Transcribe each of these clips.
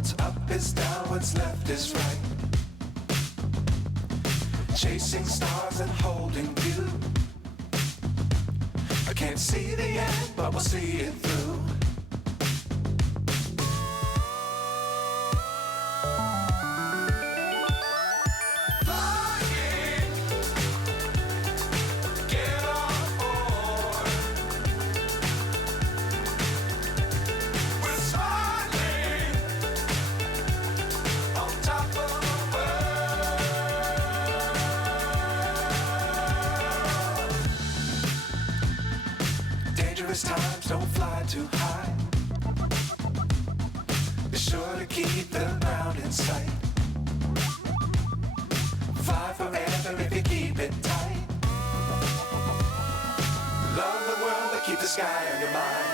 What's up is down, what's left is right. Chasing stars and holding you. I can't see the end, but we'll see it through. Times don't fly too high. Be sure to keep the ground in sight. Fly forever if you keep it tight. Love the world but keep the sky on your mind.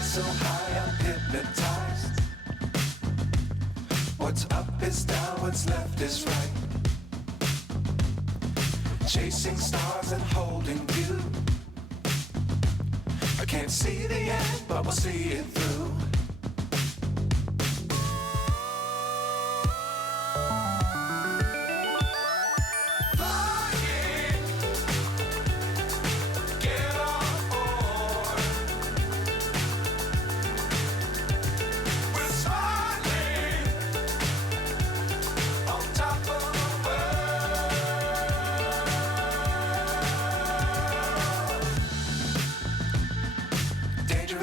So high I'm hypnotized. What's up is down, what's left is right. Chasing stars and holding you. I can't see the end, but we'll see it through.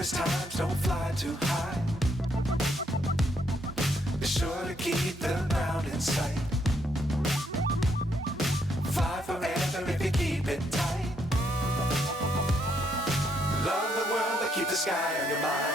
Times don't fly too high. Be sure to keep the ground in sight. Fly forever if you keep it tight. Love the world but keep the sky on your mind.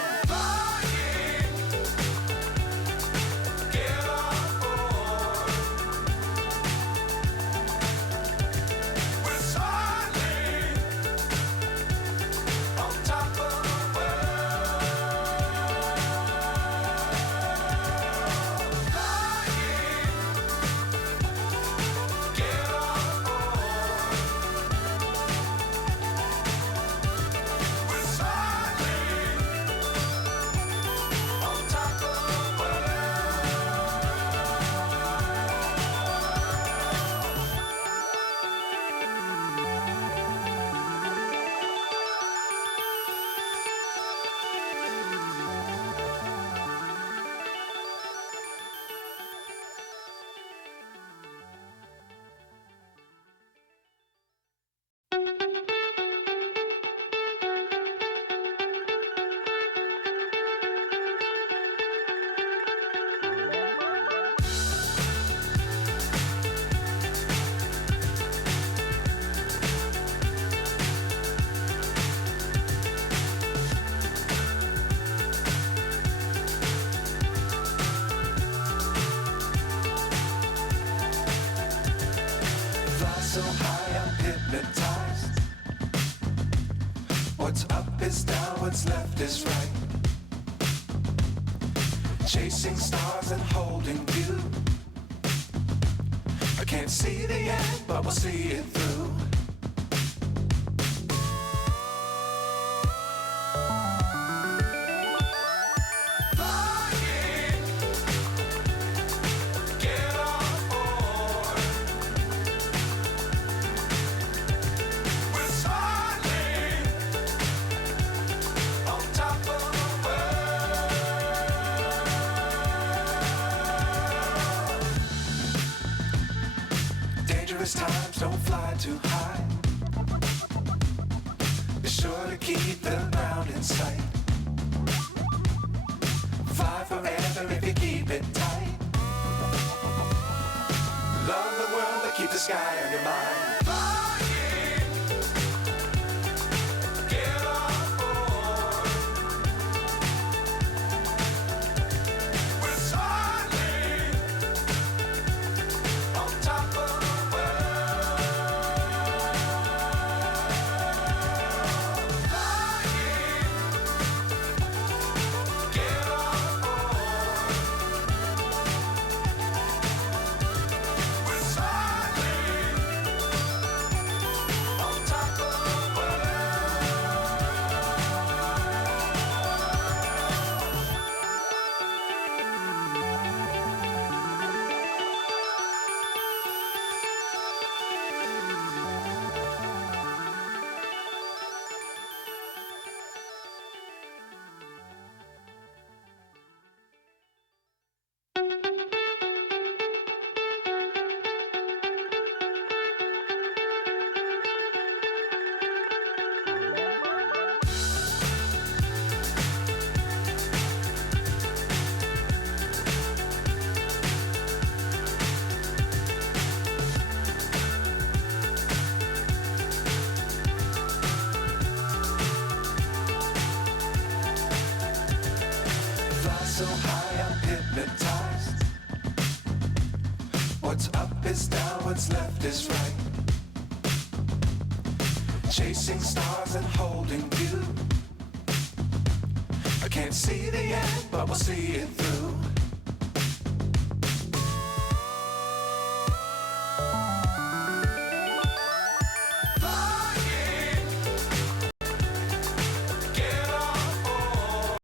So high I'm hypnotized. What's up is down, what's left is right. Chasing stars and holding you. I can't see the end, but we'll see it through. don't fly too high. Be sure to keep the ground in sight. Fly forever if you keep it tight. Love the world, but keep the sky on your mind. So high I'm hypnotized. What's up is down, what's left is right. Chasing stars and holding you. I can't see the end, but we'll see it through.